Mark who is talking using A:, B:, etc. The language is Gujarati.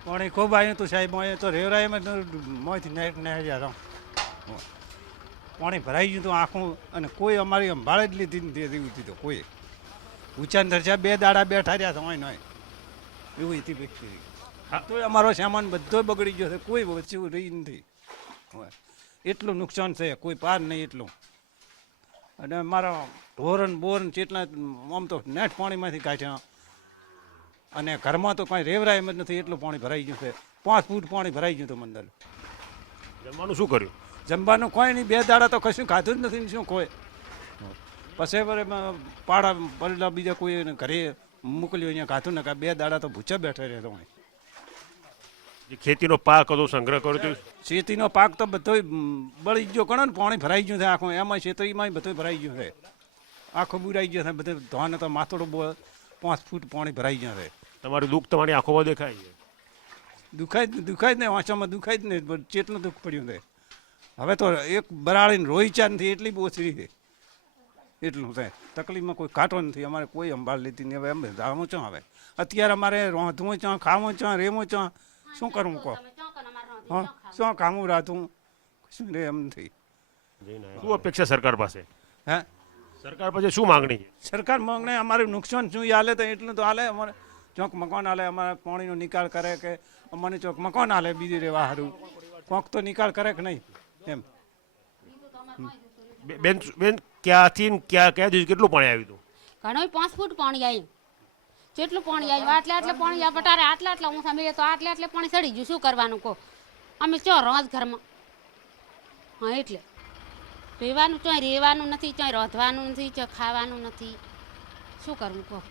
A: પાણી ખૂબ આવ્યું હતું સાહેબ, અહીં તો રેવરાયમાં મોંથી નહેર્યા હતા. પાણી ભરાઈ ગયું હતું આખું, અને કોઈ અમારી સંભાળે જ લીધી નથી એવું હતું. કોઈ ઊંચા ધરજા 2 દાડા બેઠા રહ્યા હતા હોય નહીં એવું હતી વ્યક્તિ. તોય અમારો સામાન બધો બગડી ગયો છે, કોઈ વચ્ચે રહી નથી. એટલું નુકસાન છે, કોઈ પાર નહીં એટલું. અને મારા ઢોરણ બોરણ જેટલા આમ તો નેટ પાણીમાંથી કાઢ્યા, અને ઘરમાં તો કાંઈ રેવરાય એમ જ નથી, એટલું પાણી ભરાઈ ગયું છે. 5 ફૂટ પાણી ભરાઈ ગયું હતું મંદર.
B: જમવાનું શું કર્યું?
A: જમવાનું કોઈ નહીં, 2 દાડા તો કશું ખાધું જ નથી ને શું કોઈ. પછી પાડા પડેલા બીજા કોઈ ઘરે મોકલ્યો અહીંયા ખાધું ને, 2 દાડા તો ભૂચા બેઠા રહેતો હોય.
B: જે ખેતીનો પાક હતો સંગ્રહ કર્યો તો
A: શેતીનો પાક તો બધો બળી ગયો, ઘણો ને પાણી ભરાઈ ગયું છે આખું. એમાં શેતરીમાં બધું ભરાઈ ગયું છે, આખું બુરાઈ ગયો છે બધું. ધોન તો માથોડો 5 ફૂટ પાણી ભરાઈ ગયું છે.
B: તમારું દુઃખ તમારી આંખોમાં દેખાય છે.
A: દુખાય જ ને, વાંચામાં દુખાય જ ને, ચેટલું દુઃખ પડ્યું છે. હવે તો એક બરાળીને રોઈ ચા નથી, એટલી બહુ ઓછી છે. એટલું છે તકલીફમાં, કોઈ કાંટો નથી. અમારે કોઈ સંભાળ લીધી નહીં. હવે અમે જામું છો, હવે અત્યારે અમારે રોંધવું ચા, ખાવું ચા, રેવું ચા, શું કરવું કહો? હા, શું ખાવું રાતું શું રે એમ નથી.
B: શું અપેક્ષા સરકાર પાસે?
A: હે,
B: સરકાર પાસે શું માંગણી છે?
A: સરકાર માંગણે અમારે નુકસાન શું હાલે તો એટલું તો હાલે. અમારે ચોક મકાન હાલે, અમારે પાણીનો નિકાલ કરે, કે અમને ચોક મકાન હાલે બીજી રેવા સારું, કોક તો નિકાલ કરે કે નહીં એમ.
B: બેન ક્યાંથી કયા દિવસ કેટલું પાણી આવ્યું હતું?
C: ઘણું 5 ફૂટ પાણી આવ્યું. જેટલું પાણી આવ્યું આટલે પાણી આ પટારે આટલા ઊંચા મળે તો આટલે પાણી ચડી ગયું. શું કરવાનું કહો? અમે ચો રોજ ઘરમાં. હા, એટલે રહેવાનું ચોય રહેવાનું નથી, ચોય રોધવાનું નથી, ચોય ખાવાનું નથી. શું કરવું કહો?